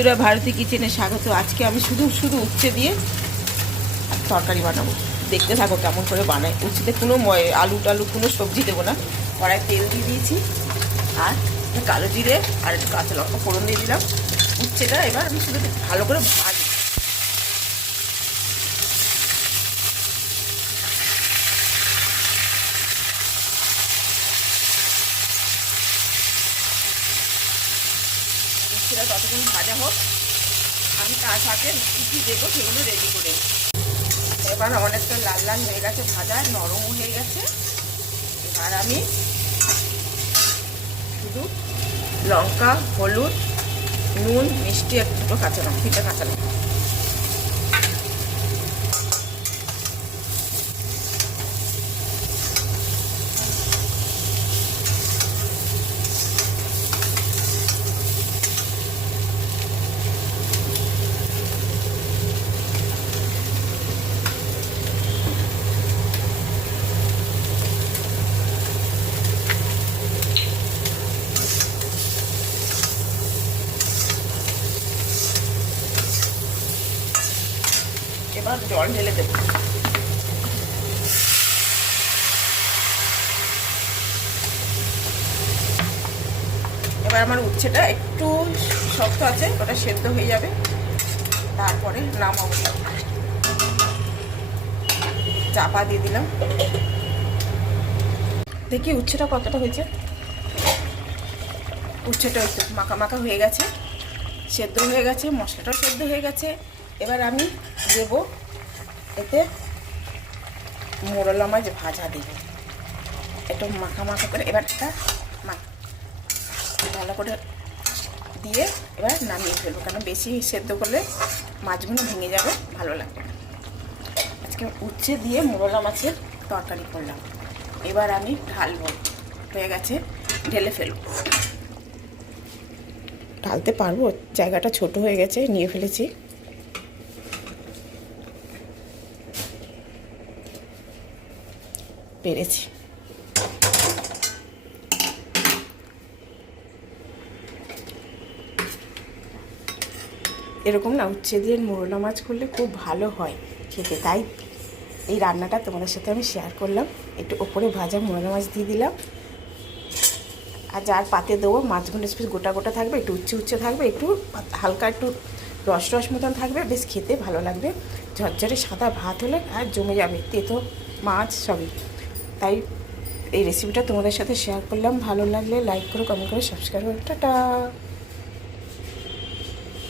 বন্ধুরা, ভারতী কিচেনে স্বাগত। আজকে আমি শুধু শুধু উচ্ছে দিয়ে তরকারি বানাবো। দেখতে থাকো কেমন করে বানাই উচ্ছেতে কোনো ময়- আলু টালু কোনো সবজি দেবো না। কড়ায় তেল দিয়ে দিয়েছি। আর কালো জিরে আর একটু কাঁচা লঙ্কা ফোড়ন দিয়ে দিলাম। উচ্ছেটা এবার আমি শুধু ভালো করে ভাজি উচ্ছেটা ততক্ষণ ভাজা হোক, আমি তার সাথে কী কী দেবো সেগুলো রেডি করে এবার অনেকটা লাল লাল হয়ে গেছে ভাজা, নরমও হয়ে গেছে। এবার আমি শুধু লঙ্কা, হলুদ, নুন, মিষ্টি এক দুটো কাঁচা লঙ্কা কাঁচা লঙ্কা। জল ঢেলে দেবো। এবার আমার উচ্ছেটা একটু শক্ত আছে, ওটা সেদ্ধ হয়ে যাবে। তারপরে নামাবো। চাপা দিয়ে দিলাম। দেখি উচ্ছেটা কতটা হয়েছে। উচ্ছেটা একটু মাখা মাখা হয়ে গেছে, সেদ্ধ হয়ে গেছে, মশলাটাও সেদ্ধ হয়ে গেছে। এবার আমি দেব এতে মোরলা মাছ ভাজা দেব। একটু মাখা মাখা করে এবার একটা ভালো করে দিয়ে এবার নামিয়ে ফেলব কারণ বেশি সেদ্ধ করলে মাছগুলো ভেঙে যাবে, ভালো লাগবে আজকে উচ্ছে দিয়ে মোরলা মাছের তরকারি করলাম। এবার আমি ঢালবো, হয়ে গেছে, ঢেলে ফেলব। ঢালতে পারব, জায়গাটা ছোট হয়ে গেছে, নিয়ে ফেলেছি। পেরেছি। এরকম না, উচ্ছে দিয়ে মোরলা মাছ করলে খুব ভালো হয় খেতে। তাই এই রান্নাটা তোমাদের সাথে আমি শেয়ার করলাম। একটু ওপরে ভাজা মোরলা মাছ দিয়ে দিলাম। আর যার পাতে দেবো, মাছগুলো বেশ গোটা গোটা থাকবে, একটু উচ্ছে উচ্ছে থাকবে, একটু হালকা একটু রস রস মতন থাকবে, বেশ খেতে ভালো লাগবে। ঝরঝরে সাদা ভাত হলে আর জমে যাবে তেতো মাছ সবই। তাই এই রেসিপিটা তোমাদের সাথে শেয়ার করলাম। ভালো লাগলে লাইক করো কমেন্ট করে সাবস্ক্রাইব করো। টাটা!